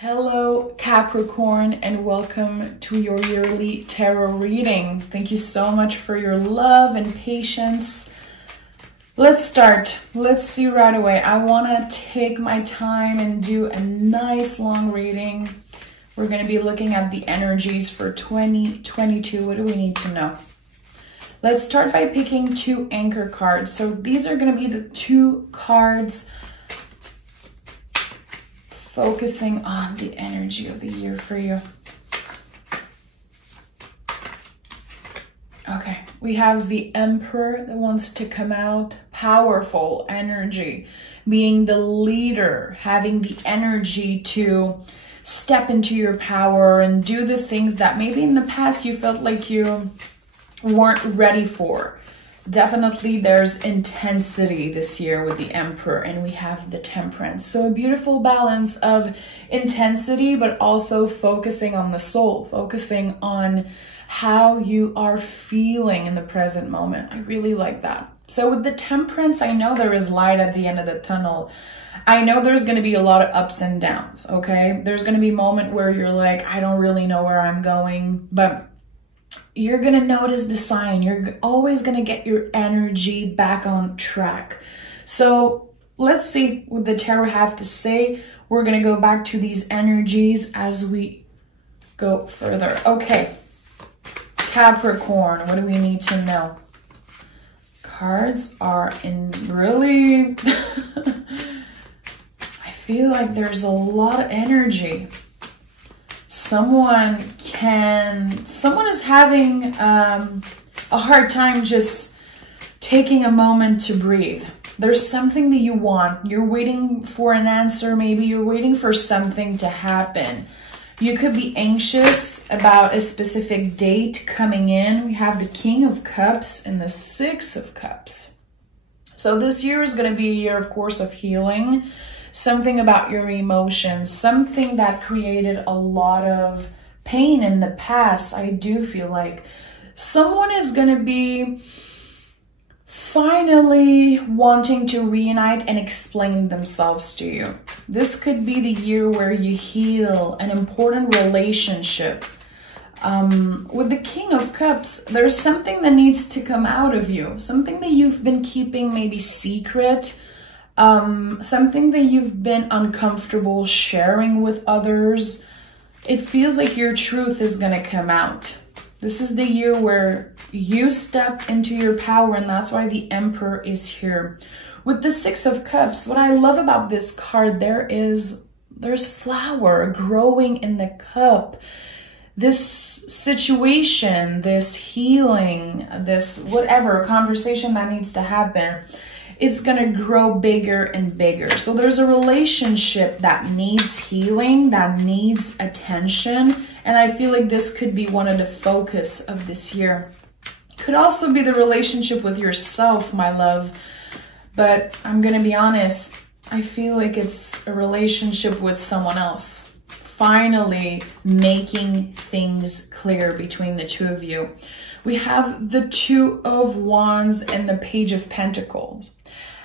Hello Capricorn, and welcome to your yearly tarot reading. Thank you so much for your love and patience. Let's start. Let's see right away. I want to take my time and do a nice long reading. We're going to be looking at the energies for 2022. What do we need to know? Let's start by picking two anchor cards. So these are going to be the two cards focusing on the energy of the year for you. Okay, we have the Emperor that wants to come out. Powerful energy, being the leader, having the energy to step into your power and do the things that maybe in the past you felt like you weren't ready for. Definitely there's intensity this year with the Emperor, and we have the Temperance. So a beautiful balance of intensity, but also focusing on the soul, focusing on how you are feeling in the present moment. I really like that. So with the Temperance, I know there is light at the end of the tunnel. I know there's going to be a lot of ups and downs, okay? There's going to be a moment where you're like, I don't really know where I'm going, but you're going to notice the sign. You're always going to get your energy back on track. So let's see what the tarot have to say. We're going to go back to these energies as we go further. Okay, Capricorn, what do we need to know? Cards are in really... I feel like there's a lot of energy. Someone is having a hard time just taking a moment to breathe. There's something that you want. You're waiting for an answer. Maybe you're waiting for something to happen. You could be anxious about a specific date coming in. We have the King of Cups and the Six of Cups. So this year is going to be a year, of course, of healing. Something about your emotions, something that created a lot of pain in the past. I do feel like someone is going to be finally wanting to reunite and explain themselves to you. This could be the year where you heal an important relationship. With the King of Cups, there's something that needs to come out of you, something that you've been keeping maybe secret. Something that you've been uncomfortable sharing with others. It feels like your truth is going to come out. This is the year where you step into your power, and that's why the Emperor is here. With the Six of Cups, what I love about this card, there's flower growing in the cup. This situation, this healing, this whatever conversation that needs to happen, it's going to grow bigger and bigger. So there's a relationship that needs healing, that needs attention. And I feel like this could be one of the focus of this year. Could also be the relationship with yourself, my love. But I'm going to be honest, I feel like it's a relationship with someone else. Finally making things clear between the two of you. We have the Two of Wands and the Page of Pentacles.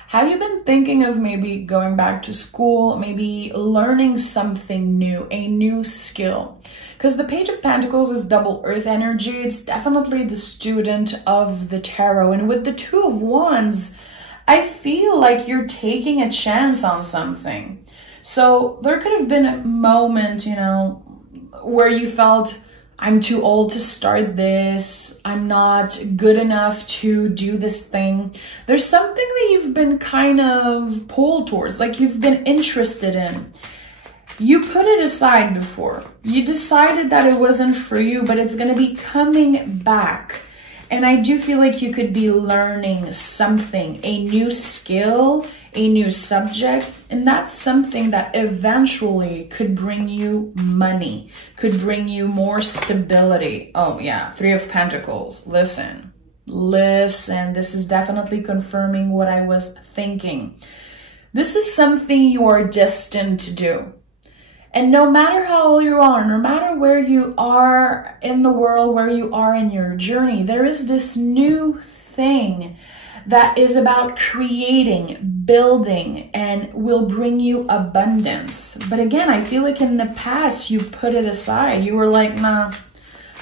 Have you been thinking of maybe going back to school, maybe learning something new, a new skill? Because the Page of Pentacles is double earth energy. It's definitely the student of the tarot. And with the Two of Wands, I feel like you're taking a chance on something. So there could have been a moment, you know, where you felt, I'm too old to start this. I'm not good enough to do this thing. There's something that you've been kind of pulled towards, like you've been interested in. You put it aside before. You decided that it wasn't for you, but it's going to be coming back. And I do feel like you could be learning something, a new skill, a new subject, and that's something that eventually could bring you money, could bring you more stability. Oh yeah, Three of Pentacles. Listen, this is definitely confirming what I was thinking. This is something you are destined to do. And no matter how old you are, no matter where you are in the world, where you are in your journey, there is this new thing that is about creating, building, and will bring you abundance. But again, I feel like in the past, you put it aside. You were like, nah,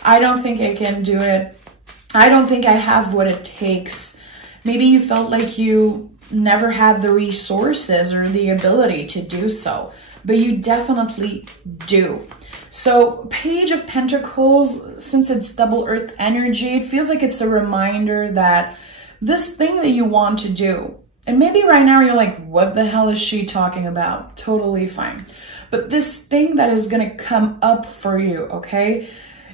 I don't think I can do it. I don't think I have what it takes. Maybe you felt like you never had the resources or the ability to do so, but you definitely do. So Page of Pentacles, since it's double earth energy, it feels like it's a reminder that this thing that you want to do, and maybe right now you're like, what the hell is she talking about? Totally fine. But this thing that is going to come up for you, okay?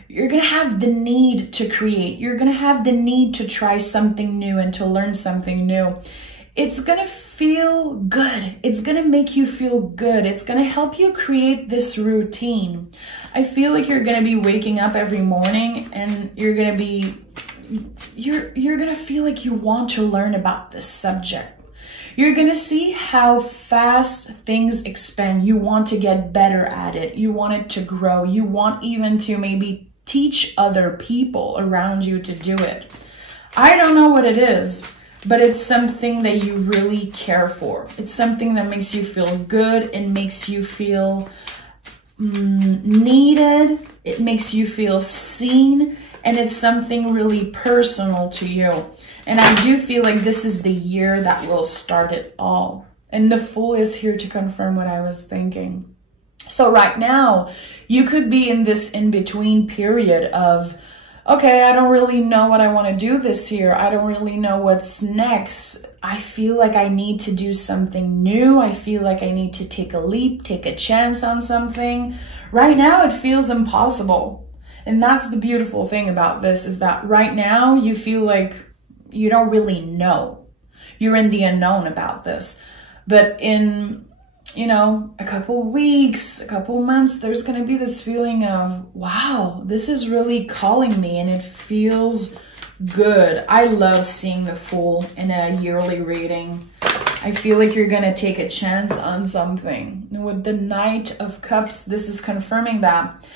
You're going to have the need to create. You're going to have the need to try something new and to learn something new. It's going to feel good. It's going to make you feel good. It's going to help you create this routine. I feel like you're going to be waking up every morning and you're going to be, you're going to feel like you want to learn about this subject. You're going to see how fast things expand. You want to get better at it. You want it to grow. You want even to maybe teach other people around you to do it. I don't know what it is, but it's something that you really care for. It's something that makes you feel good. It makes you feel needed. It makes you feel seen. And it's something really personal to you. And I do feel like this is the year that will start it all. And the Fool is here to confirm what I was thinking. So right now, you could be in this in-between period of, okay, I don't really know what I want to do this year. I don't really know what's next. I feel like I need to do something new. I feel like I need to take a leap, take a chance on something. Right now, it feels impossible. And that's the beautiful thing about this, is that right now, you feel like you don't really know. You're in the unknown about this. But in, you know, a couple weeks, a couple months, there's going to be this feeling of, wow, this is really calling me and it feels good. I love seeing the Fool in a yearly reading. I feel like you're going to take a chance on something. And with the Knight of Cups, this is confirming that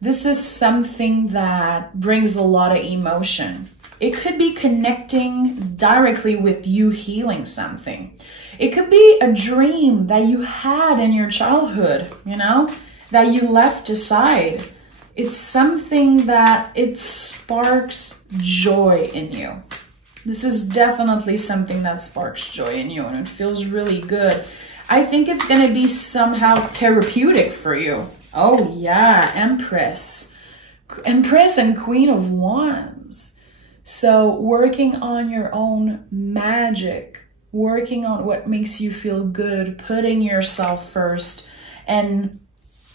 this is something that brings a lot of emotion. It could be connecting directly with you healing something. It could be a dream that you had in your childhood, you know, that you left aside. It's something that it sparks joy in you. This is definitely something that sparks joy in you and it feels really good. I think it's going to be somehow therapeutic for you. Oh yeah, Empress. Empress and Queen of Wands. So working on your own magic, working on what makes you feel good, putting yourself first, and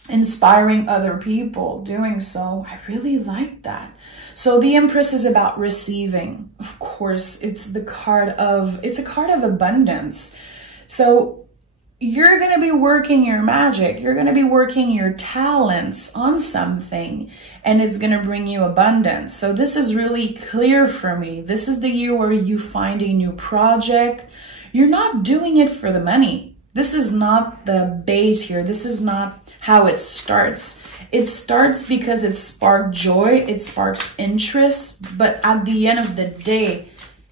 inspiring other people doing so. I really like that. So the Empress is about receiving. Of course, it's a card of abundance. So you're going to be working your magic. You're going to be working your talents on something, and it's going to bring you abundance. So this is really clear for me. This is the year where you find a new project. You're not doing it for the money. This is not the base here. This is not how it starts. It starts because it sparked joy. It sparks interest. But at the end of the day,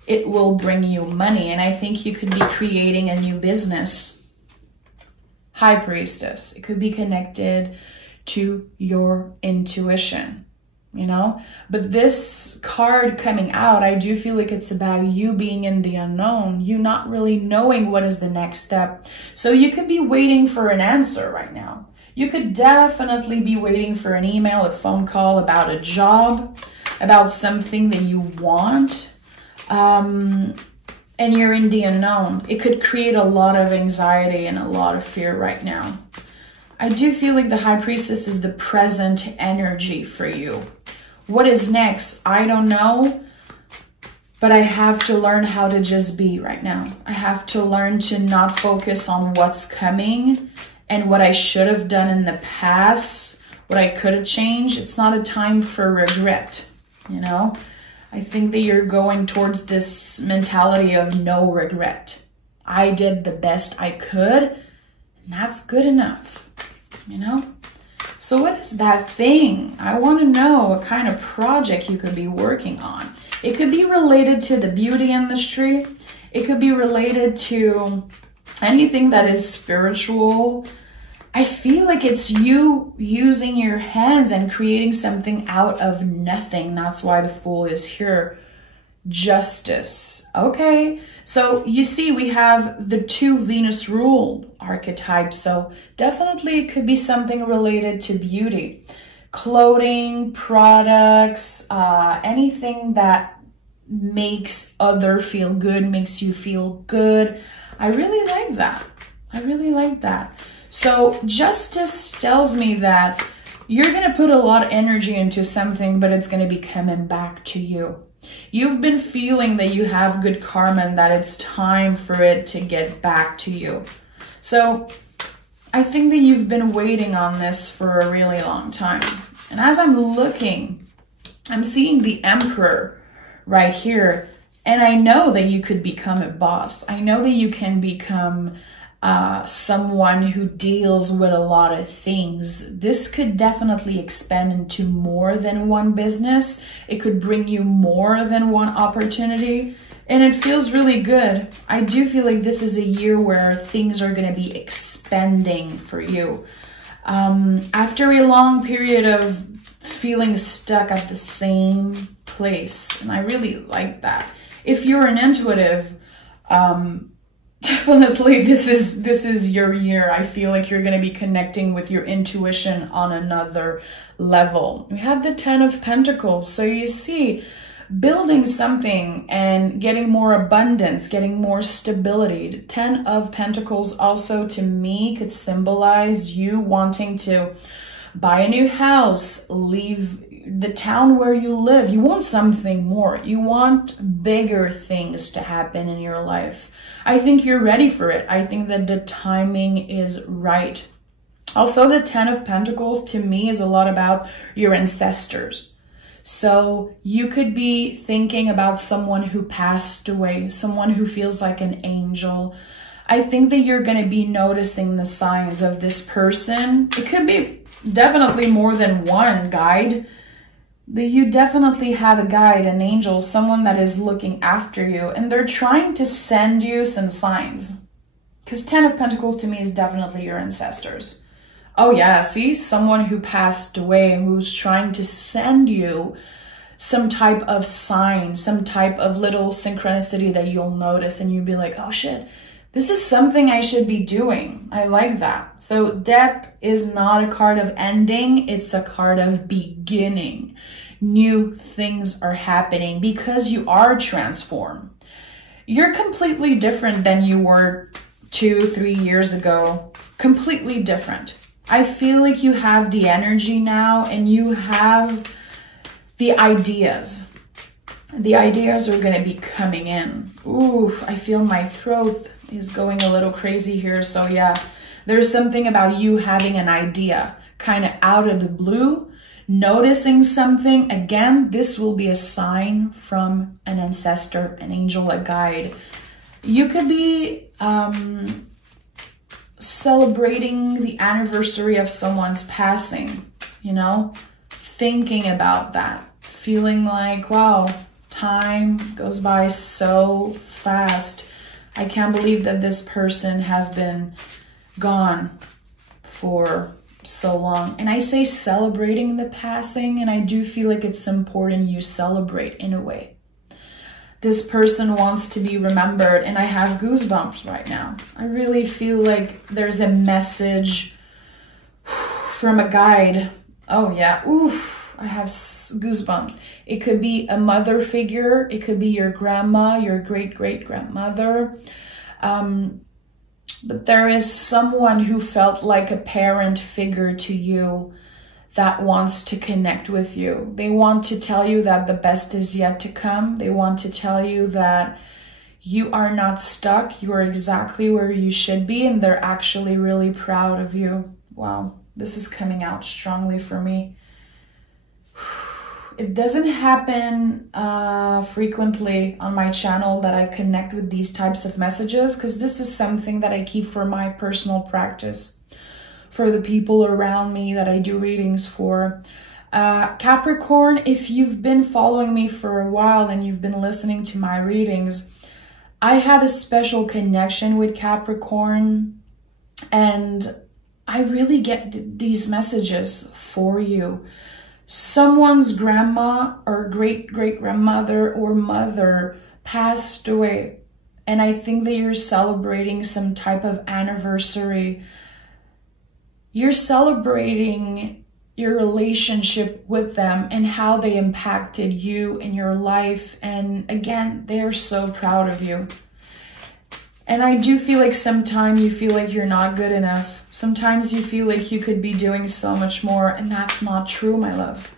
it will bring you money. And I think you could be creating a new business. High Priestess. It could be connected to your intuition, you know? But this card coming out, I do feel like it's about you being in the unknown, you not really knowing what is the next step. So you could be waiting for an answer right now. You could definitely be waiting for an email, a phone call about a job, about something that you want. And you're in the unknown. It could create a lot of anxiety and a lot of fear right now. I do feel like the High Priestess is the present energy for you. What is next? I don't know, but I have to learn how to just be right now. I have to learn to not focus on what's coming and what I should have done in the past, what I could have changed. It's not a time for regret, you know? I think that you're going towards this mentality of no regret. I did the best I could, and that's good enough, you know? So what is that thing? I want to know what kind of project you could be working on. It could be related to the beauty industry. It could be related to anything that is spiritual. I feel like it's you using your hands and creating something out of nothing. That's why the Fool is here. Justice. Okay, so you see we have the 2 Venus ruled archetypes, so definitely it could be something related to beauty, clothing, products, anything that makes other feel good, makes you feel good. I really like that. I really like that. So justice tells me that you're going to put a lot of energy into something, but it's going to be coming back to you. You've been feeling that you have good karma and that it's time for it to get back to you. So I think that you've been waiting on this for a really long time. And as I'm looking, I'm seeing the Emperor right here. And I know that you could become a boss. I know that you can become someone who deals with a lot of things. This could definitely expand into more than one business. It could bring you more than one opportunity. And it feels really good. I do feel like this is a year where things are going to be expanding for you. After a long period of feeling stuck at the same place. And I really like that. If you're an intuitive, definitely this is your year. I feel like you're going to be connecting with your intuition on another level. We have the 10 of Pentacles. So you see, building something and getting more abundance, getting more stability. The 10 of Pentacles also to me could symbolize you wanting to buy a new house, leave the town where you live. You want something more. You want bigger things to happen in your life. I think you're ready for it. I think that the timing is right. Also, the 10 of Pentacles to me is a lot about your ancestors. So you could be thinking about someone who passed away, someone who feels like an angel. I think that you're going to be noticing the signs of this person. It could be definitely more than one guide, but you definitely have a guide, an angel, someone that is looking after you, and they're trying to send you some signs. Because 10 of Pentacles to me is definitely your ancestors. Oh yeah, see, someone who passed away, who's trying to send you some type of sign, some type of little synchronicity that you'll notice and you'll be like, oh shit, this is something I should be doing. I like that. So death is not a card of ending. It's a card of beginning. New things are happening because you are transformed. You're completely different than you were 2-3 years ago. Completely different. I feel like you have the energy now and you have the ideas. The ideas are going to be coming in. Ooh, I feel my throat is going a little crazy here. So yeah, there's something about you having an idea kind of out of the blue, noticing something. Again, this will be a sign from an ancestor, an angel, a guide. You could be celebrating the anniversary of someone's passing, you know, thinking about that, feeling like, wow, time goes by so fast. I can't believe that this person has been gone for so long. And I say celebrating the passing, and I do feel like it's important you celebrate in a way. This person wants to be remembered, and I have goosebumps right now. I really feel like there's a message from a guide. Oh yeah, oof, I have goosebumps. It could be a mother figure. It could be your grandma, your great-great-grandmother. But there is someone who felt like a parent figure to you that wants to connect with you. They want to tell you that the best is yet to come. They want to tell you that you are not stuck. You are exactly where you should be, and they're actually really proud of you. Wow, this is coming out strongly for me. It doesn't happen frequently on my channel that I connect with these types of messages, because this is something that I keep for my personal practice, for the people around me that I do readings for. Capricorn, if you've been following me for a while and you've been listening to my readings, I have a special connection with Capricorn, and I really get these messages for you. Someone's grandma or great-great-grandmother or mother passed away, and I think that you're celebrating some type of anniversary. You're celebrating your relationship with them and how they impacted you in your life. And again, they're so proud of you. And I do feel like sometimes you feel like you're not good enough. Sometimes you feel like you could be doing so much more, and that's not true, my love.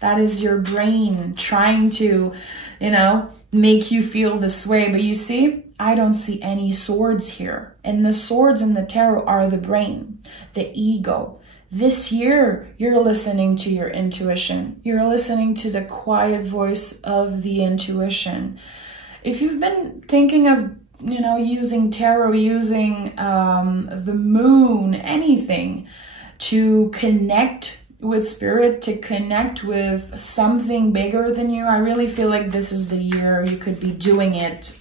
That is your brain trying to, you know, make you feel this way. But you see, I don't see any swords here. And the swords in the tarot are the brain, the ego. This year, you're listening to your intuition. You're listening to the quiet voice of the intuition. If you've been thinking of, you know, using tarot, using the moon, anything to connect with spirit, to connect with something bigger than you, I really feel like this is the year you could be doing it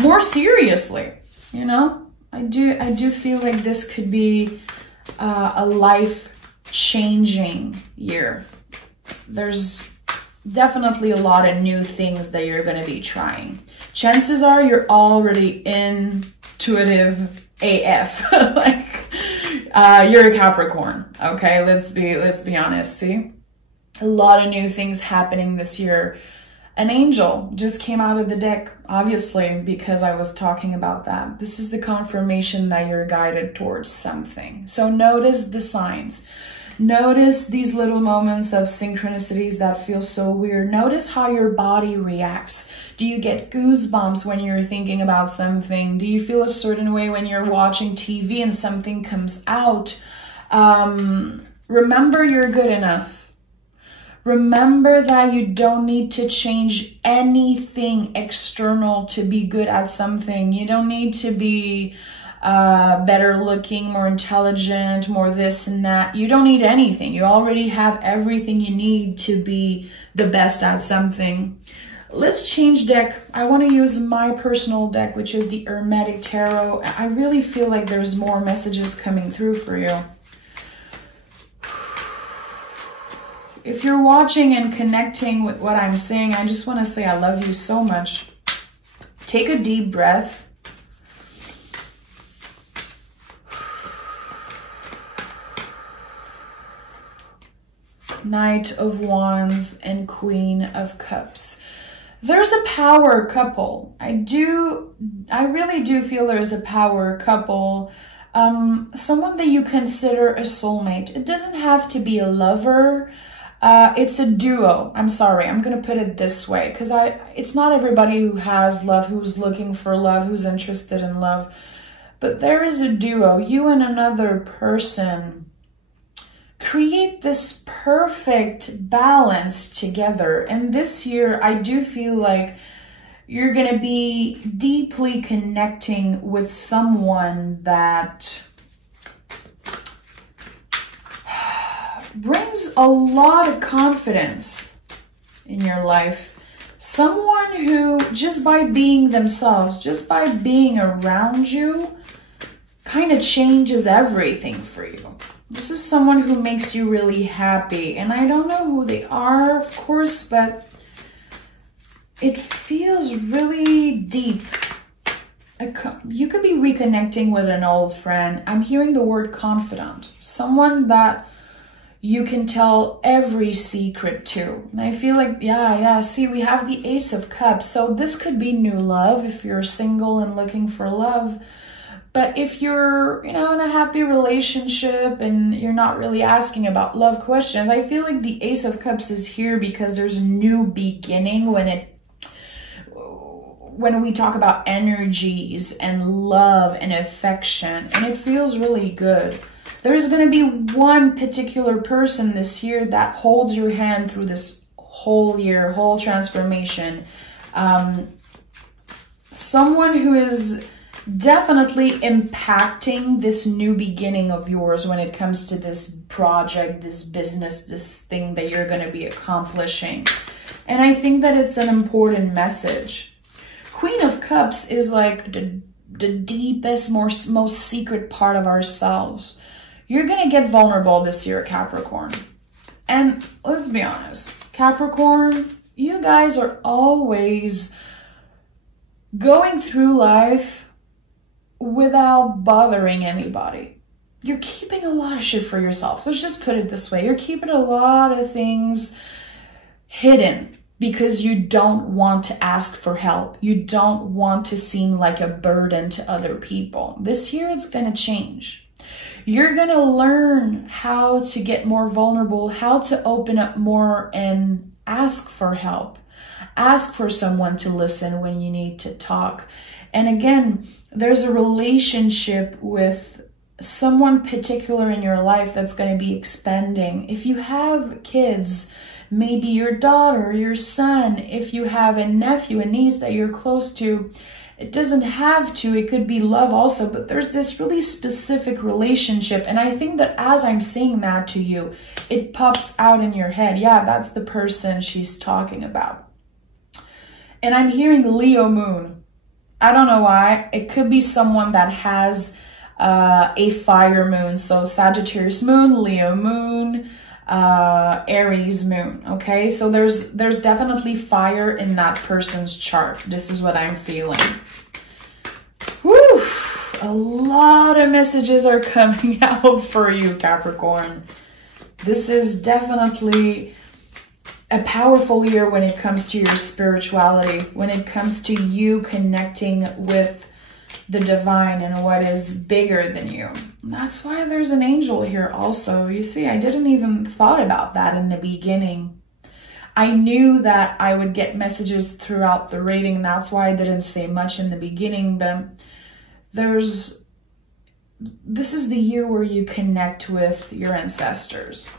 more seriously. You know, I do feel like this could be a life-changing year. There's definitely a lot of new things that you're going to be trying. Chances are you're already intuitive AF. Like, you're a Capricorn, okay? Let's be honest. See, a lot of new things happening this year. An angel just came out of the deck, obviously, because I was talking about that. This is the confirmation that you're guided towards something. So notice the signs. Notice these little moments of synchronicities that feel so weird. Notice how your body reacts. Do you get goosebumps when you're thinking about something? Do you feel a certain way when you're watching TV and something comes out? Remember, you're good enough. Remember that you don't need to change anything external to be good at something. You don't need to be better looking, more intelligent, more this and that. You don't need anything. You already have everything you need to be the best at something. Let's change deck. I want to use my personal deck, which is the Hermetic Tarot. I really feel like there's more messages coming through for you. If you're watching and connecting with what I'm saying, I just want to say I love you so much. Take a deep breath. Knight of Wands and Queen of Cups. There's a power couple. I really do feel there's a power couple. Someone that you consider a soulmate. It doesn't have to be a lover. It's a duo. I'm sorry, I'm gonna put it this way, because it's not everybody who has love, who's looking for love, who's interested in love, but there is a duo. You and another person create this perfect balance together. And this year, I do feel like you're gonna be deeply connecting with someone that brings a lot of confidence in your life. Someone who, just by being themselves, just by being around you, kind of changes everything for you. This is someone who makes you really happy. And I don't know who they are, of course, but it feels really deep. You could be reconnecting with an old friend. I'm hearing the word confidant. Someone that you can tell every secret to. And I feel like, yeah, see, we have the Ace of Cups. So this could be new love if you're single and looking for love. But if you're, you know, in a happy relationship and you're not really asking about love questions, I feel like the Ace of Cups is here because there's a new beginning when we talk about energies and love and affection, and it feels really good. There's going to be one particular person this year that holds your hand through this whole year, whole transformation. Someone who is definitely impacting this new beginning of yours when it comes to this project, this business, this thing that you're going to be accomplishing. And I think that it's an important message. Queen of Cups is like the deepest, most secret part of ourselves. You're going to get vulnerable this year, Capricorn. And let's be honest, Capricorn, you guys are always going through life without bothering anybody. You're keeping a lot of shit for yourself. Let's just put it this way. You're keeping a lot of things hidden because you don't want to ask for help. You don't want to seem like a burden to other people. This year, it's going to change. You're going to learn how to get more vulnerable, how to open up more and ask for help. Ask for someone to listen when you need to talk. And again, there's a relationship with someone particular in your life that's going to be expanding. If you have kids, maybe your daughter, your son, if you have a nephew, a niece that you're close to, it doesn't have to, it could be love also, but there's this really specific relationship. And I think that as I'm saying that to you, it pops out in your head. Yeah, that's the person she's talking about. And I'm hearing Leo moon. I don't know why. It could be someone that has a fire moon. So Sagittarius moon, Leo moon, Aries moon. Okay, so there's definitely fire in that person's chart. This is what I'm feeling. Whew, a lot of messages are coming out for you, Capricorn. This is definitely a powerful year when it comes to your spirituality, when it comes to you connecting with the divine and what is bigger than you. And that's why there's an angel here also. You see, I didn't even thought about that in the beginning. I knew that I would get messages throughout the reading. That's why I didn't say much in the beginning, but this is the year where you connect with your ancestors.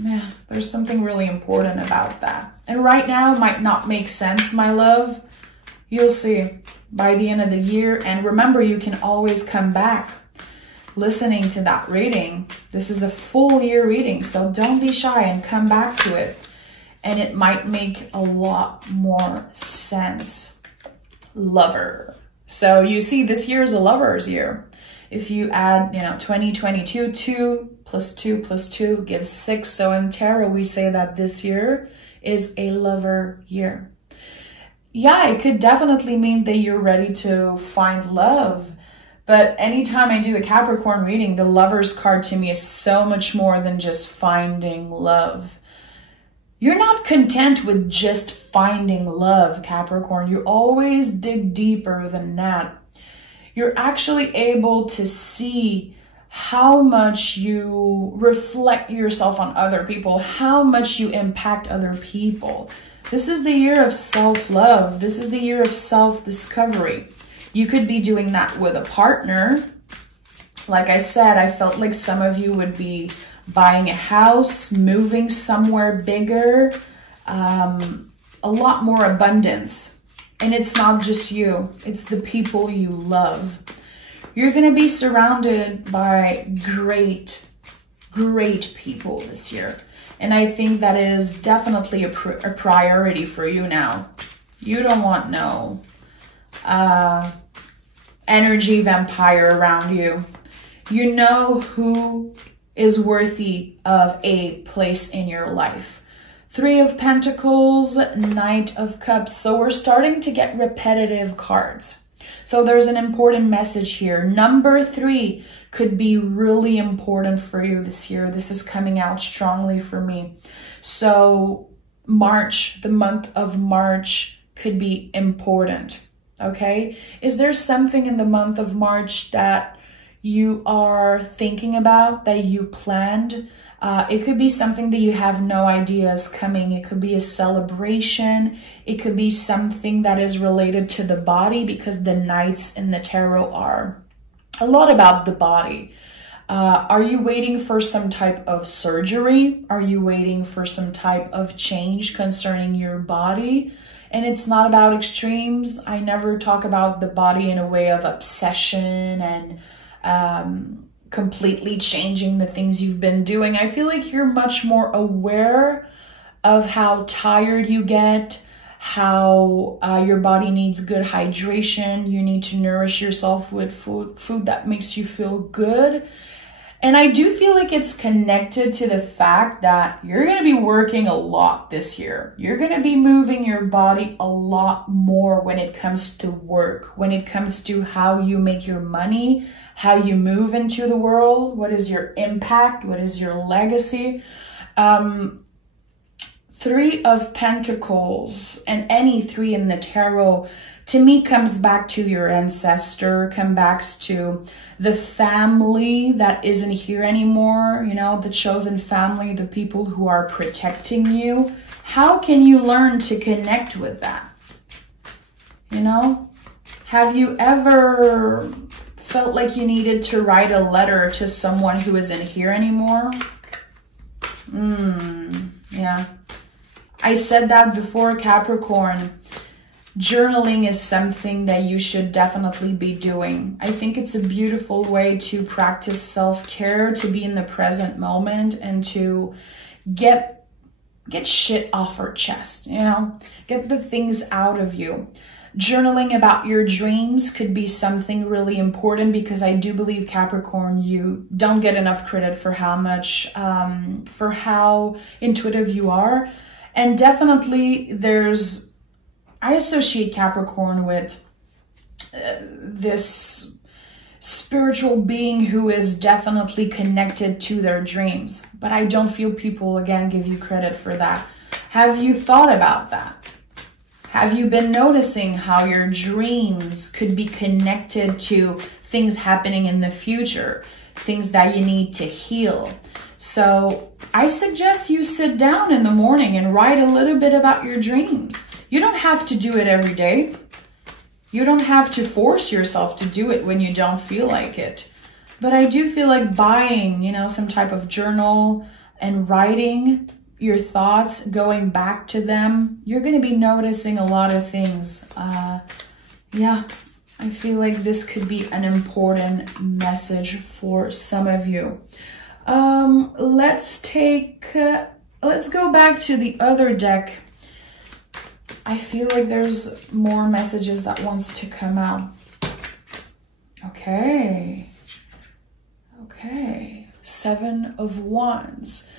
Yeah, there's something really important about that. And right now might not make sense, my love. You'll see by the end of the year. And remember, you can always come back listening to that reading. This is a full year reading, so don't be shy and come back to it. And it might make a lot more sense. Lover. So you see, this year is a lover's year. If you add, 2022, 2 plus 2 plus 2 gives 6. So in tarot, we say that this year is a lover year. Yeah, it could definitely mean that you're ready to find love. But anytime I do a Capricorn reading, the lover's card to me is so much more than just finding love. You're not content with just finding love, Capricorn. You always dig deeper than that. You're actually able to see how much you reflect yourself on other people, how much you impact other people. This is the year of self-love. This is the year of self-discovery. You could be doing that with a partner. Like I said, I felt like some of you would be buying a house, moving somewhere bigger, a lot more abundance. And it's not just you, it's the people you love. You're going to be surrounded by great people this year. And I think that is definitely a priority for you now. You don't want no energy vampire around you. You know who is worthy of a place in your life. 3 of Pentacles, Knight of Cups. So we're starting to get repetitive cards. So there's an important message here. Number 3 could be really important for you this year. This is coming out strongly for me. So March, the month of March could be important. Okay? Is there something in the month of March that you are thinking about, that you planned? It could be something that you have no idea is coming. It could be a celebration. It could be something that is related to the body, because the knights in the tarot are a lot about the body. Are you waiting for some type of surgery? Are you waiting for some type of change concerning your body? And it's not about extremes. I never talk about the body in a way of obsession and completely changing the things you've been doing. I feel like you're much more aware of how tired you get, how your body needs good hydration. You need to nourish yourself with food that makes you feel good. And I do feel like it's connected to the fact that you're going to be working a lot this year. You're going to be moving your body a lot more when it comes to work, when it comes to how you make your money, how you move into the world, what is your impact, what is your legacy. Three of Pentacles and any three in the tarot, to me, comes back to your ancestor, comes back to the family that isn't here anymore, you know, the chosen family, the people who are protecting you. How can you learn to connect with that? You know, have you ever felt like you needed to write a letter to someone who isn't here anymore? Yeah. I said that before, Capricorn. Journaling is something that you should definitely be doing. I think it's a beautiful way to practice self-care, to be in the present moment, and to get shit off our chest, you know? Get the things out of you. Journaling about your dreams could be something really important, because I do believe, Capricorn, you don't get enough credit for how much, for how intuitive you are. And definitely I associate Capricorn with this spiritual being who is definitely connected to their dreams. But I don't feel people, again, give you credit for that. Have you thought about that? Have you been noticing how your dreams could be connected to things happening in the future, things that you need to heal? So I suggest you sit down in the morning and write a little bit about your dreams. You don't have to do it every day. You don't have to force yourself to do it when you don't feel like it. But I do feel like buying, you know, some type of journal and writing your thoughts, going back to them, you're going to be noticing a lot of things. Yeah, I feel like this could be an important message for some of you. Let's go back to the other deck. I feel like there's more messages that wants to come out. Okay. Seven of Wands.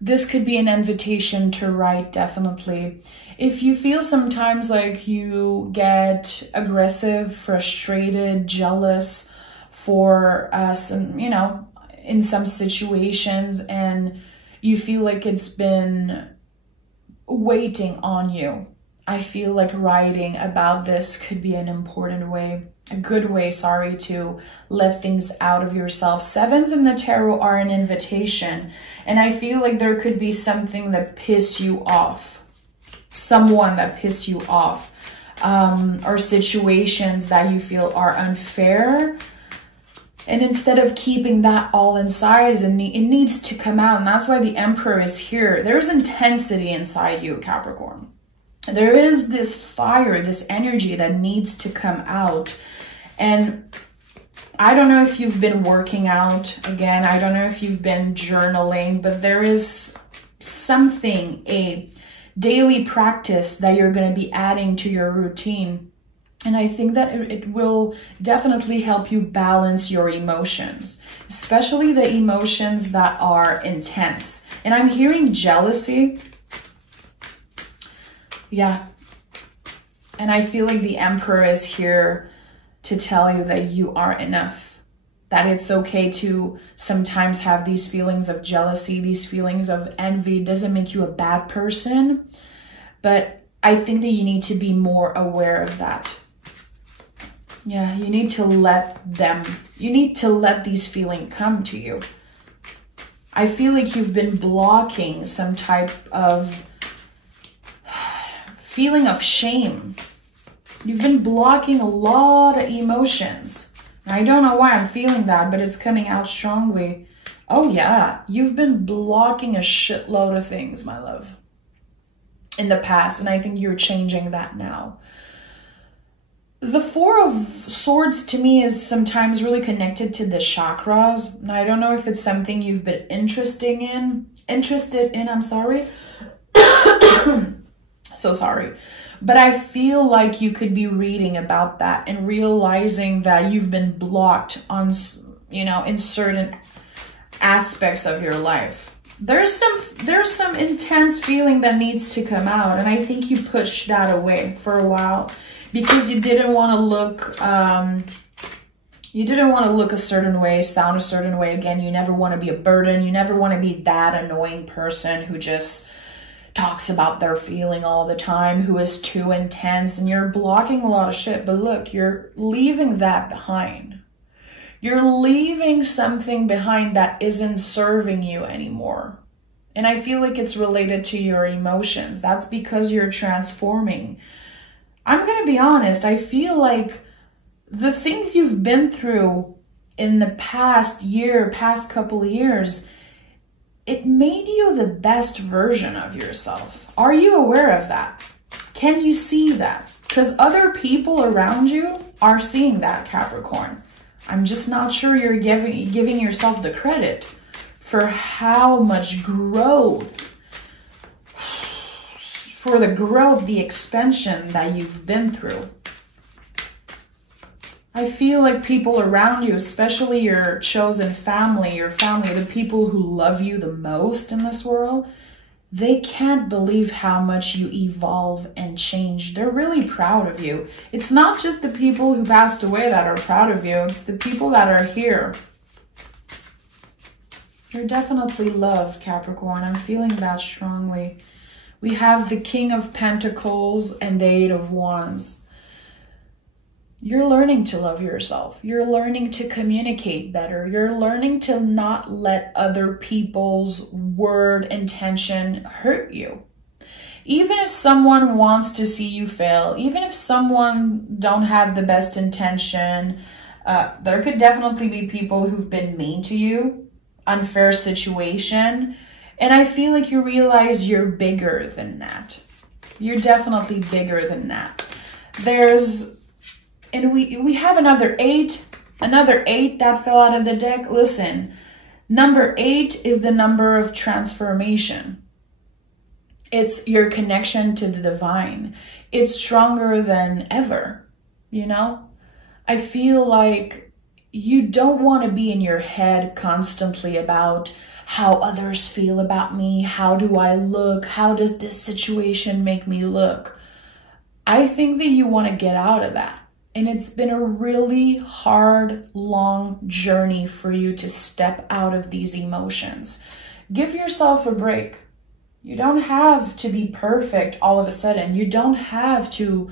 This could be an invitation to write, definitely. If you feel sometimes like you get aggressive, frustrated, jealous for some, you know, in some situations, and you feel like it's been waiting on you, I feel like writing about this could be an important way, a good way, sorry, to let things out of yourself. Sevens in the tarot are an invitation, and I feel like there could be something that pisses you off, someone that pisses you off, or situations that you feel are unfair. And instead of keeping that all inside, it needs to come out. And that's why the Emperor is here. There's intensity inside you, Capricorn. There is this fire, this energy that needs to come out. And I don't know if you've been working out. Again, I don't know if you've been journaling, but there is something, a daily practice that you're going to be adding to your routine. And I think that it will definitely help you balance your emotions, especially the emotions that are intense. And I'm hearing jealousy. Yeah. And I feel like the Emperor is here to tell you that you are enough, that it's okay to sometimes have these feelings of jealousy, these feelings of envy. It doesn't make you a bad person, but I think that you need to be more aware of that. Yeah, you need to let these feelings come to you. I feel like you've been blocking some type of feeling of shame. You've been blocking a lot of emotions. I don't know why I'm feeling that, but it's coming out strongly. Oh yeah, you've been blocking a shitload of things, my love, in the past, and I think you're changing that now. The Four of Swords to me is sometimes really connected to the chakras. And I don't know if it's something you've been interested in, I'm sorry. So sorry. But I feel like you could be reading about that and realizing that you've been blocked on, you know, in certain aspects of your life. There's some intense feeling that needs to come out. And I think you pushed that away for a while because you didn't want to look, a certain way, sound a certain way. Again, you never want to be a burden. You never want to be that annoying person who just talks about their feeling all the time, who is too intense, and you're blocking a lot of shit. But look, you're leaving that behind. You're leaving something behind that isn't serving you anymore. And I feel like it's related to your emotions. That's because you're transforming. I'm going to be honest. I feel like the things you've been through in the past year, past couple of years, it made you the best version of yourself. Are you aware of that? Can you see that? Because other people around you are seeing that, Capricorn. I'm just not sure you're giving yourself the credit for how much growth, for the growth, the expansion that you've been through. I feel like people around you, especially your chosen family, the people who love you the most in this world, they can't believe how much you evolve and change. They're really proud of you. It's not just the people who passed away that are proud of you. It's the people that are here. You're definitely loved, Capricorn. I'm feeling that strongly. We have the King of Pentacles and the Eight of Wands. You're learning to love yourself. You're learning to communicate better. You're learning to not let other people's word intention hurt you. Even if someone wants to see you fail, even if someone don't have the best intention, there could definitely be people who've been mean to you, unfair situation. And I feel like you realize you're bigger than that. You're definitely bigger than that. And we have another 8 that fell out of the deck. Listen, number 8 is the number of transformation. It's your connection to the divine. It's stronger than ever, you know? I feel like you don't want to be in your head constantly about how others feel about me. How do I look? How does this situation make me look? I think that you want to get out of that. And it's been a really hard, long journey for you to step out of these emotions. Give yourself a break. You don't have to be perfect all of a sudden. You don't have to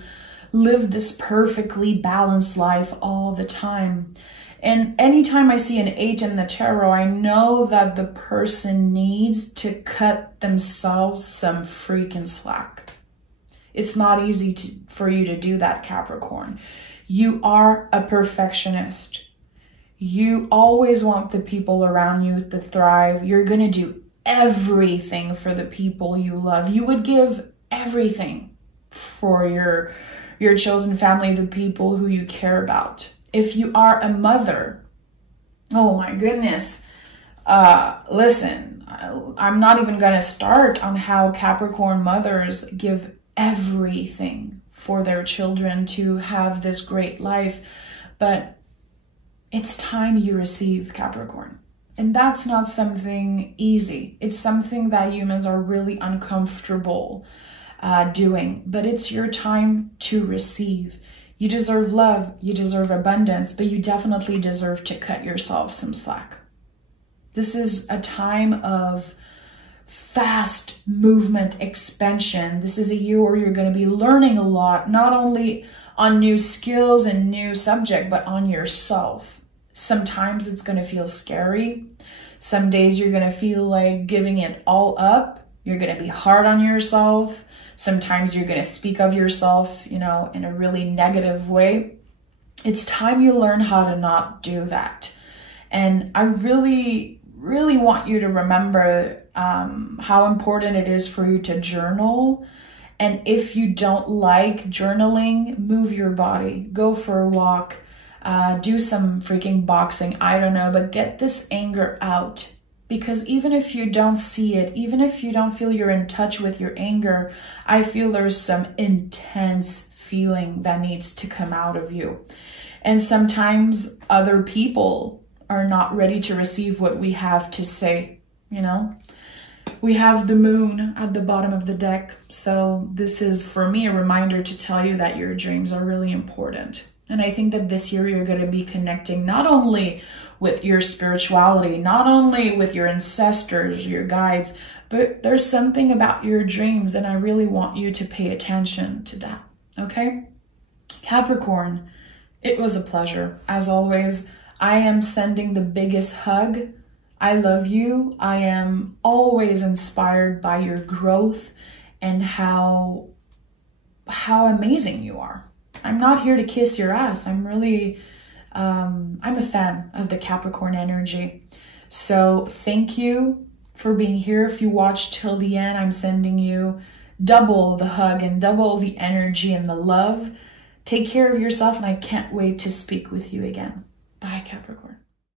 live this perfectly balanced life all the time. And anytime I see an 8 in the tarot, I know that the person needs to cut themselves some freaking slack. It's not easy for you to do that, Capricorn. You are a perfectionist. You always want the people around you to thrive. You're going to do everything for the people you love. You would give everything for your chosen family, the people who you care about. If you are a mother, oh my goodness. Listen, I'm not even going to start on how Capricorn mothers give everything for their children to have this great life. But it's time you receive, Capricorn. And that's not something easy. It's something that humans are really uncomfortable doing. But it's your time to receive. You deserve love. You deserve abundance. But you definitely deserve to cut yourself some slack. This is a time of fast movement expansion. This is a year where you're going to be learning a lot, not only on new skills and new subject, but on yourself. Sometimes it's going to feel scary. Some days you're going to feel like giving it all up. You're going to be hard on yourself. Sometimes you're going to speak of yourself, you know, in a really negative way. It's time you learn how to not do that. And I really want you to remember how important it is for you to journal. And if you don't like journaling, move your body, go for a walk, do some freaking boxing, I don't know, but get this anger out. because even if you don't see it, even if you don't feel you're in touch with your anger, I feel there's some intense feeling that needs to come out of you. And sometimes other people are not ready to receive what we have to say, you know? We have the moon at the bottom of the deck. So this is, for me, a reminder to tell you that your dreams are really important. And I think that this year you're going to be connecting not only with your spirituality, not only with your ancestors, your guides, but there's something about your dreams, and I really want you to pay attention to that, okay? Capricorn, it was a pleasure. As always, I am sending the biggest hug. I love you. I am always inspired by your growth and how amazing you are. I'm not here to kiss your ass. I'm really, I'm a fan of the Capricorn energy. So thank you for being here. If you watched till the end, I'm sending you double the hug and double the energy and the love. Take care of yourself, and I can't wait to speak with you again. Bye, Capricorn.